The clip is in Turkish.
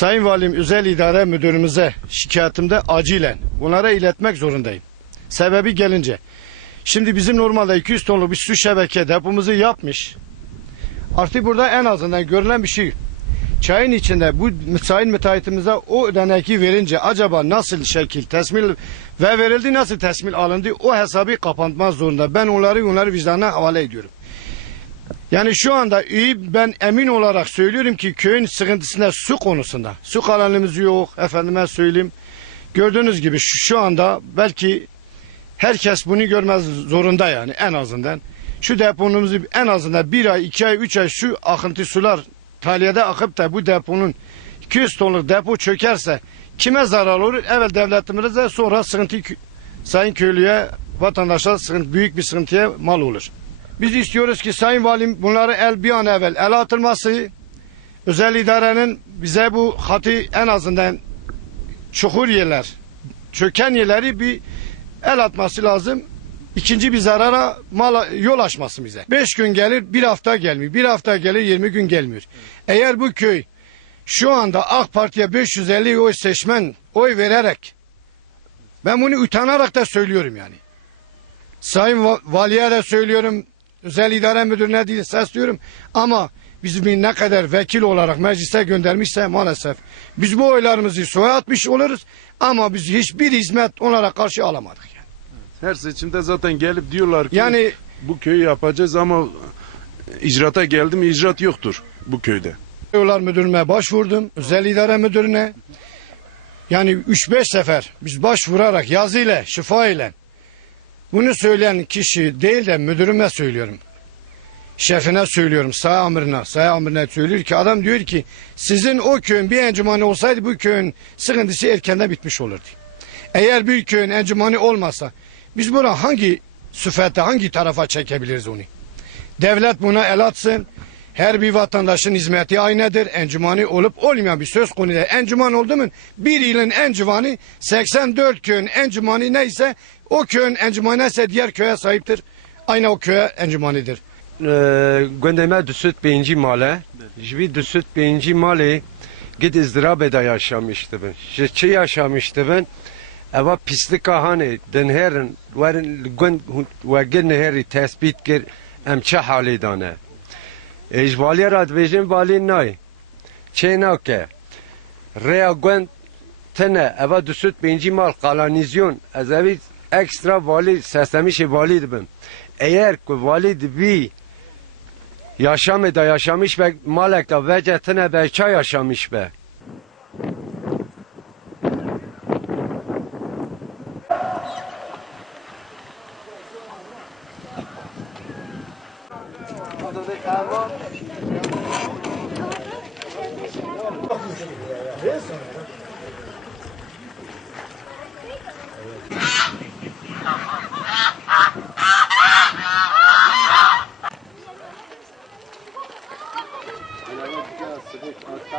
Sayın Valim Özel İdare Müdürümüze şikayetimde acilen bunlara iletmek zorundayım. Sebebi gelince. Şimdi bizim normalde 200 tonluk bir su şebeke depomuzu yapmış. Artık burada en azından görülen bir şey. Çayın içinde bu sayın müteahhitimize o ödeneki verince acaba nasıl şekil tesmil ve verildi, nasıl tesmil alındı, o hesabı kapatmak zorunda. Ben onları vicdanına havale ediyorum. Yani şu anda ben emin olarak söylüyorum ki köyün sıkıntısında su konusunda. Su kanalımız yok, efendime söyleyeyim. Gördüğünüz gibi şu anda belki herkes bunu görmez zorunda, yani en azından. Şu deponumuzu en azından 1 ay, 2 ay, 3 ay şu akıntı sular tahliyede akıp da bu deponun 200 tonluk depo çökerse kime zarar olur? Evet, devletimize, sonra sıkıntı sayın köylüye, vatandaşa büyük bir sıkıntıya mal olur. Biz istiyoruz ki Sayın Valim bunları bir an evvel el atılması, özel idarenin bize bu hatı en azından çukur yerler, çöken yerleri bir el atması lazım. İkinci bir zarara yol açması bize. 5 gün gelir, 1 hafta gelmiyor. 1 hafta gelir, 20 gün gelmiyor. Eğer bu köy şu anda AK Parti'ye 550 oy seçmen oy vererek, ben bunu utanarak da söylüyorum yani. Sayın Valiye de söylüyorum, Özel İdare Müdürü'ne değil sesliyorum, ama biz ne kadar vekil olarak meclise göndermişse maalesef biz bu oylarımızı suya atmış oluruz, ama biz hiçbir hizmet onlara karşı alamadık. Yani. Her seçimde zaten gelip diyorlar ki yani, bu köyü yapacağız, ama icraata geldi mi icraat yoktur bu köyde. Yollar Müdürü'ne başvurdum, Özel İdare Müdürü'ne. Yani 3-5 sefer biz başvurarak yazıyla, şifa ile bunu söyleyen kişi değil de müdürüme söylüyorum. Şefine söylüyorum, saha amirine söylüyor ki, adam diyor ki sizin o köyün bir encümani olsaydı bu köyün sıkıntısı erkenden bitmiş olurdu. Eğer bir köyün encümani olmasa biz buna hangi süfete, hangi tarafa çekebiliriz onu? Devlet buna el atsın. Her bir vatandaşın hizmeti aynıdır. Encümani olup olmayan bir söz konuda. Encüman oldu mu bir ilin encümanı 84 köyün encümanı neyse o köyün encümanı neyse diğer köye sahiptir. Aynı o köye encümanidir. Gündeme düsüt birinci male. Jivi düsüt birinci male git izdırabede yaşamıştı ben. Çi yaşamıştı ben. Eva pislik hani denherin ve genheri tespit kir emçe hali dane. Ejvali rad vejin vali nay. Çenake. Rea gwen tene eva düsüt birinci mal kalanizyon az evi ekstra vali seslemiş vali dibim. Eğer ki vali dibi yaşamda yaşamış ve malekta vecetine belki yaşamış be.